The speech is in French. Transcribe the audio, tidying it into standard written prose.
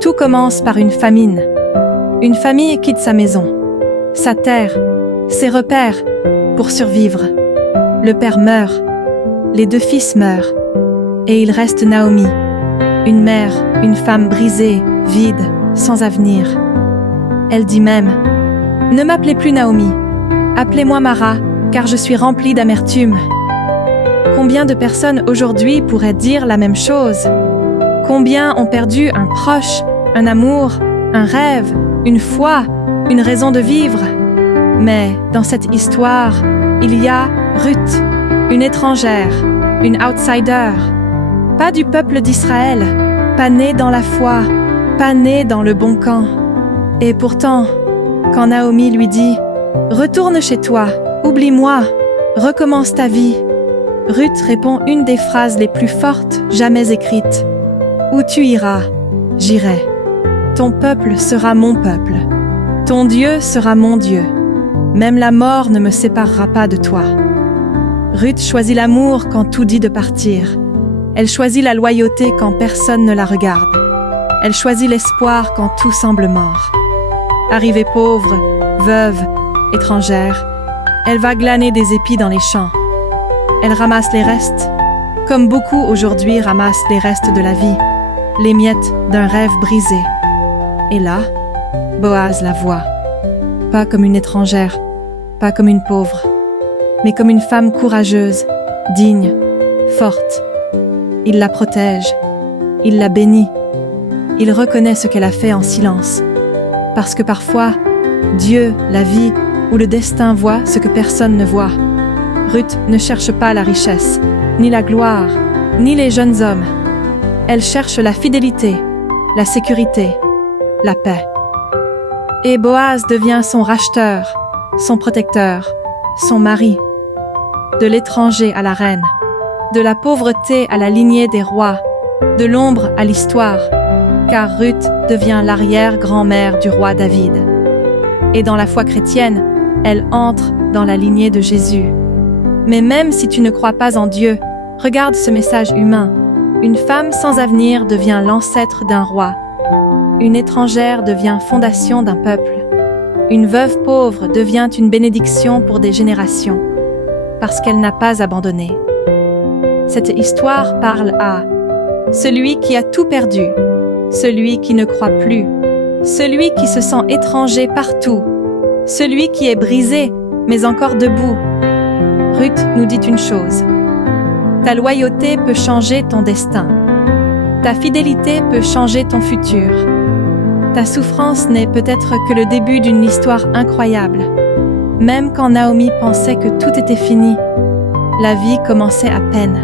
Tout commence par une famine. Une famille quitte sa maison, sa terre, ses repères pour survivre. Le père meurt, les 2 fils meurent, et il reste Naomi, une mère, une femme brisée, vide, sans avenir. Elle dit même « Ne m'appelez plus Naomi, appelez-moi Mara, car je suis remplie d'amertume. » Combien de personnes aujourd'hui pourraient dire la même chose? Combien ont perdu un proche, un amour, un rêve, une foi, une raison de vivre? Mais dans cette histoire, il y a Ruth, une étrangère, une outsider, pas du peuple d'Israël, pas née dans la foi, pas née dans le bon camp. Et pourtant, quand Naomi lui dit « Retourne chez toi, oublie-moi, recommence ta vie », Ruth répond une des phrases les plus fortes jamais écrites. « Où tu iras, j'irai. Ton peuple sera mon peuple. Ton Dieu sera mon Dieu. Même la mort ne me séparera pas de toi. » Ruth choisit l'amour quand tout dit de partir. Elle choisit la loyauté quand personne ne la regarde. Elle choisit l'espoir quand tout semble mort. Arrivée pauvre, veuve, étrangère, elle va glaner des épis dans les champs. Elle ramasse les restes, comme beaucoup aujourd'hui ramassent les restes de la vie, les miettes d'un rêve brisé. Et là, Boaz la voit, pas comme une étrangère, pas comme une pauvre, mais comme une femme courageuse, digne, forte. Il la protège, il la bénit, il reconnaît ce qu'elle a fait en silence, parce que parfois, Dieu, la vie ou le destin voient ce que personne ne voit. Ruth ne cherche pas la richesse, ni la gloire, ni les jeunes hommes. Elle cherche la fidélité, la sécurité, la paix. Et Boaz devient son racheteur, son protecteur, son mari. De l'étranger à la reine, de la pauvreté à la lignée des rois, de l'ombre à l'histoire, car Ruth devient l'arrière-grand-mère du roi David. Et dans la foi chrétienne, elle entre dans la lignée de Jésus. Mais même si tu ne crois pas en Dieu, regarde ce message humain. Une femme sans avenir devient l'ancêtre d'un roi. Une étrangère devient fondation d'un peuple. Une veuve pauvre devient une bénédiction pour des générations, parce qu'elle n'a pas abandonné. Cette histoire parle à celui qui a tout perdu, celui qui ne croit plus, celui qui se sent étranger partout, celui qui est brisé, mais encore debout. Ruth nous dit une chose. Ta loyauté peut changer ton destin. Ta fidélité peut changer ton futur. Ta souffrance n'est peut-être que le début d'une histoire incroyable. Même quand Naomi pensait que tout était fini, la vie commençait à peine.